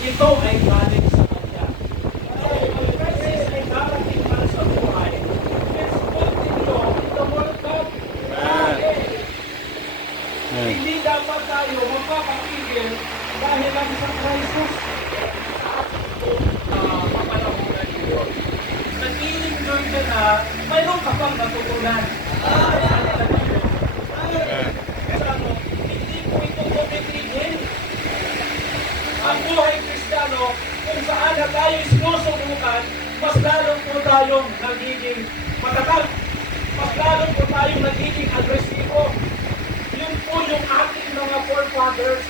ito ay galing sa Kanya. Dahil ang crisis ay darating man sa buhay. Let's continue in the Word of God. Hindi dapat tayo magpapakigil dahil lang sa crisis. Mapalamunan yun. Nag-inig doon ka na, mayroon ka pang natutunan. Hindi po ito tumitigil. Ang buhay Kristiyano, kung saan na tayo sinusubukan, mas lalo po tayong nagiging matatag. Mas lalo po tayong nagiging agresibo. Yun po yung ating mga forefathers.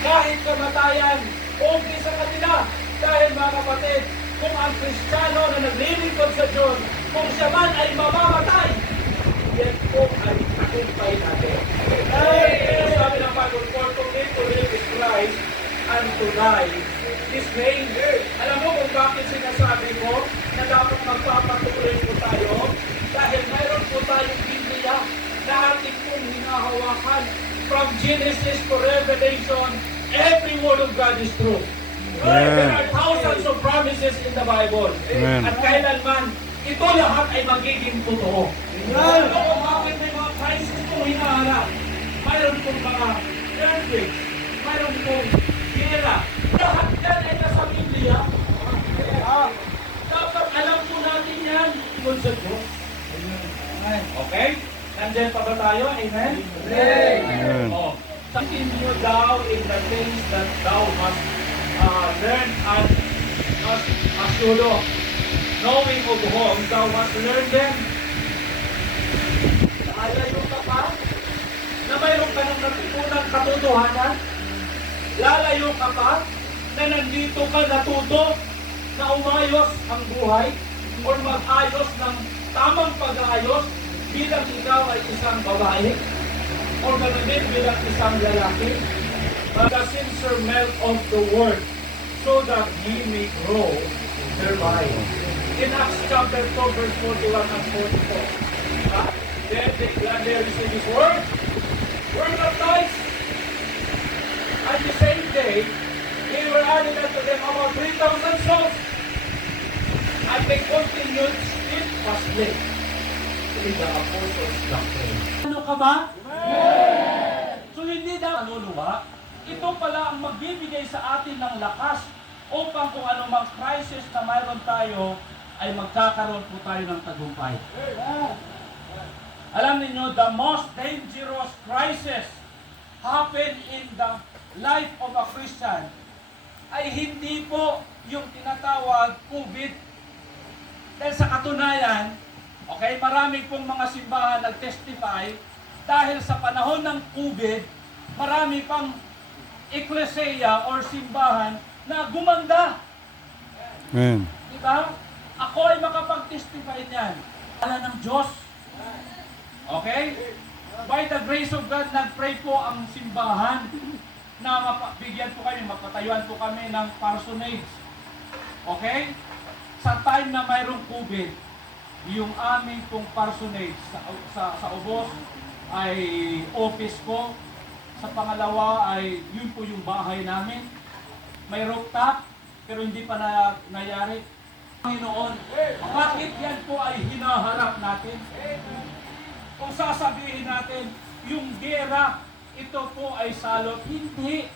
Kahit kamatayan, okay sa kanila. Dahil mga kapatid, kung ang Kristiyano na naglilingkod sa Diyos, kung siya man ay mamamatay, yan po ay tagumpay natin. Dahil sabi ng Bible, for to live is Christ, and to die is gain. Alam mo kung bakit sinasabi ko na dapat magpapatuloy po tayo? Dahil mayroon po tayong Biblia na ating pong hinahawakan. From Genesis to Revelation, every word of God is true. There are thousands of promises in the Bible. At kailanman, ito lahat ay magiging totoo. Alam mo kung bakit may mga crisis pong hinaharap? Mayroon pong mga earthquakes, mayroon pong gera. Lahat yan ay nasa Biblia. Dapat alam po natin yan kung sa Diyos. Okay? Nandiyan pa ba tayo? Amen? Amen. Oh. Continue thou in the things that thou must learn as you know. Knowing of whom thou must learn them. Lalayo ka pa na mayroon ka ng natutunang katotohanan. Lalayo ka pa na nandito ka natuto na umayos ang buhay o mag-ayos ng tamang pag-aayos bilang ikaw ay isang babae o gano'n din bilang isang lalaki. The sincere milk of the word so that ye may grow thereby. In Acts chapter 2 verse 41 and 44. Then they gladly received his word, were baptized. And the same day, they were added unto them about 3,000 souls. And they continued steadfastly in the apostles' doctrine. Ano ka ba? So hindi daw kaluluwa. Ito pala ang magbibigay sa atin ng lakas upang kung anumang crisis na mayroon tayo ay magkakaroon po tayo ng tagumpay. Alam niyo, the most dangerous crisis happen in the life of a Christian ay hindi po yung tinatawag COVID. Dahil sa katunayan, okay, marami pong mga simbahan nag-testify dahil sa panahon ng COVID, marami pang eklesiya or simbahan na gumanda. Amen. Diba? Ako ay makapag-testify niyan. Wala ng Diyos. Okay? By the grace of God, nag-pray po ang simbahan na mapabigyan po kami, mapatayuan po kami ng parsonage. Okay? Sa time na mayroong COVID, yung aming pong parsonage sa ubos ay office ko. Sa pangalawa ay yun po yung bahay namin. May rooftop, pero hindi pa nangyari. Panginoon, bakit yan po ay hinaharap natin? Kung sasabihin natin, yung gera, ito po ay salot. Hindi.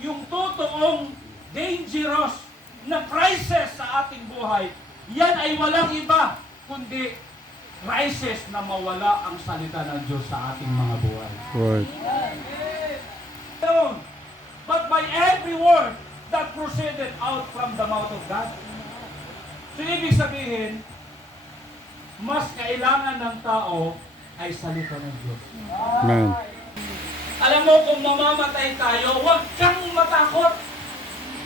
Yung totoong dangerous na crisis sa ating buhay, yan ay walang iba, kundi crisis na mawala ang salita ng Diyos sa ating mga buhay. Right. But by every word that proceeded out from the mouth of God. So ibig sabihin, mas kailangan ng tao ay salita ng Diyos. Amen. Alam mo, kung mamamatay tayo, huwag kang matakot.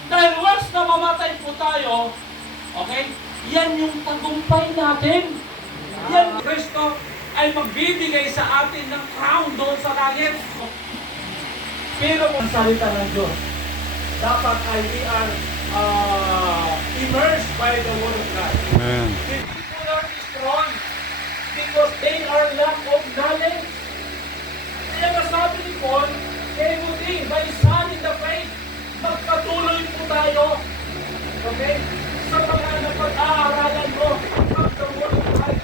Dahil once na mamatay po tayo, okay, yan yung tagumpay natin. Yan, Kristo ay magbibigay sa atin ng crown doon sa langit. Pero ang salita ng Diyos, dapat ay we are immersed by the Word of God. Amen. The people are strong because they are lack of knowledge. Kaya nasabi ni Paul, kay Timothy, my son in the faith, magpatuloy Okay? Sa mga napag-aaralan mo from the Word of God.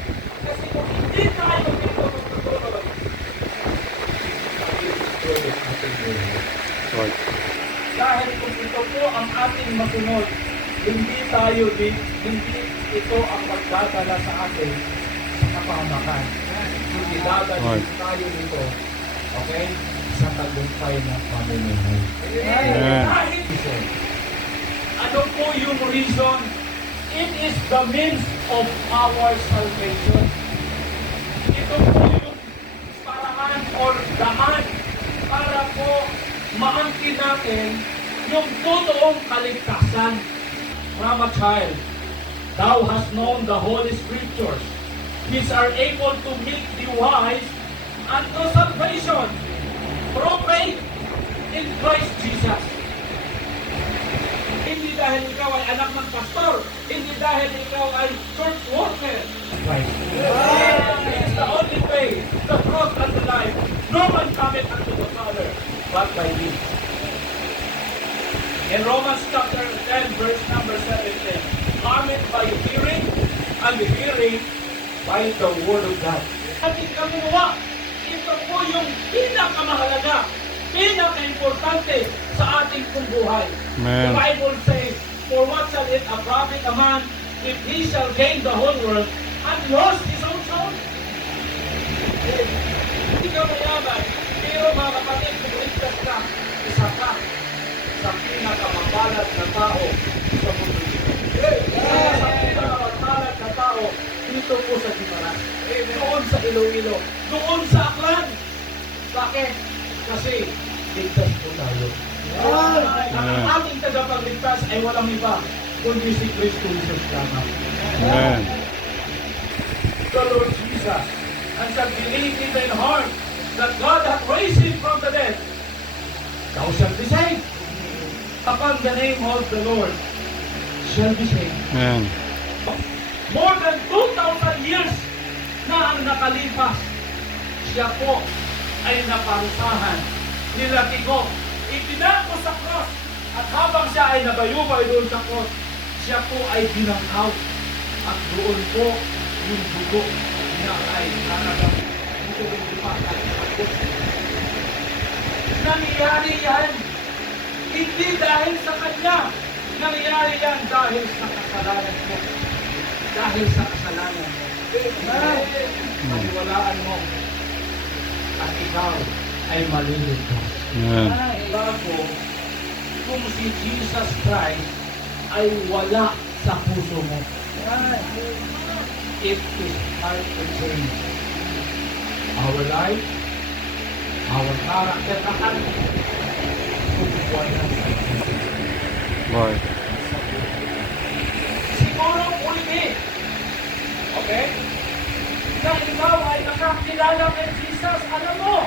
Kasi kung hindi tayo dito magtutuloy, Right. dahil kung ito po ang ating masunod, hindi ito ang magdadala sa atin sa kapahamakan. Hindi dadalhin tayo nito, okay, sa tagumpay ng pamumuhay. Amen. Dahil ito, ano po yung reason? It is the means of our salvation. Ito po yung paraan or daan para po maangkin natin yung totoong kaligtasan. From a child, thou hast known the Holy Scriptures. These are able to make thee wise unto salvation through faith in Christ Jesus. Hindi dahil ikaw ay anak ng pastor, hindi dahil ikaw ay church worker. Christ. He is the only way, the truth, and the life. No one cometh unto the Father but by me. In Romans chapter 10, verse number 17, cometh by hearing, and the hearing by the Word of God. Ating kamuha, ito po yung pinakamahalaga, pinaka-importante sa ating buhay. Amen. The Bible says, for what shall it profit a man if he shall gain the whole world and lost his own soul? Hindi ka mayaman, pero mga kapatid, kung ligtas ka, isa ka sa pinakamabalat na tao sa mundo dito. Sa pinakamabalat na tao dito po sa Timaras. Doon sa Iloilo. Doon sa Aklan. Bakit? Kasi ligtas po tayo. Ang ating tagapagligtas ay walang iba kundi si Kristo Jesus lamang. Amen. The Lord Jesus, and shall believe in thine heart that God hath raised him from the dead, thou shalt be saved. Upon the name of the Lord shall be saved. Amen. More than 2,000 years na ang nakalipas, siya po ay naparusahan, nilatigo, ipinako sa cross, at habang siya ay nabayubay doon sa cross, siya po ay binanghaw, at doon po yung dugo niya ay nanagang dito yung lupakan. Nangyari yan, hindi dahil sa kanya, nangyari yan dahil sa kasalanan mo. Dahil sa kasalanan mo. Maniwalaan mo at ikaw ay maliligtas. Amen. Bago, kung si Jesus Christ ay wala sa puso mo, it is hard to change our life, our character, kung wala sa Jesus. Right. Siguro pwede. Okay? Na ikaw ay nakakilala kay Jesus, alam mo,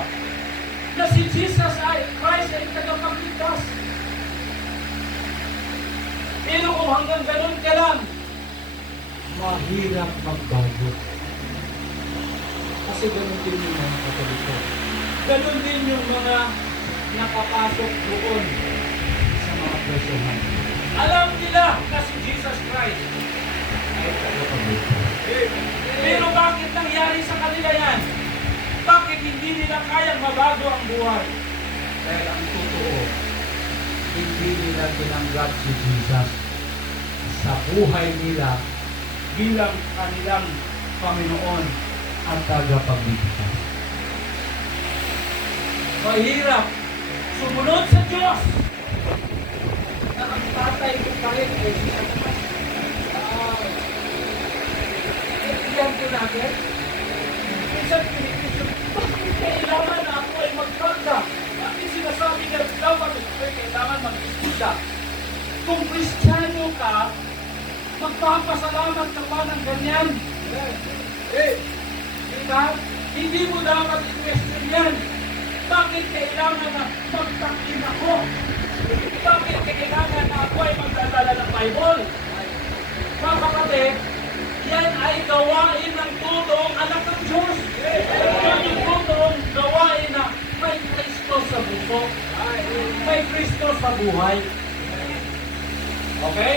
na si Jesus ay Christ ay tagapagligtas. Pero kung hanggang ganun ka lang, mahirap magbago. Kasi ganun din yung mga Katoliko. Ganun din yung mga nakapasok doon sa mga personal. Alam nila na si Jesus Christ ay tagapagligtas. Pero bakit nangyari sa kanila yan? Bakit hindi nila kayang mabago ang buhay? Dahil ang totoo, hindi nila tinanggap si Jesus sa buhay nila bilang kanilang Panginoon at tagapagligtas. Mahirap sumunod sa Diyos na ang tatay ko pa rin ay si Jesus. Iyan ko natin. Minsan pinipisyon, bakit kailangan na ako ay magkanda? Bakit sinasabi na dapat kailangan mag-iskuda? Kung Kristiyano ka, magpapasalamat ka pa ng ganyan. Diba? Hindi mo dapat i-question yan. Bakit kailangan na magtakin ako? Bakit kailangan na ako ay magdadala ng Bible? Mga kapatid, yan ay gawain ng totoong anak ng Diyos. Yan yung totoong gawain na may Kristo sa buso. May Kristo sa buhay. Okay?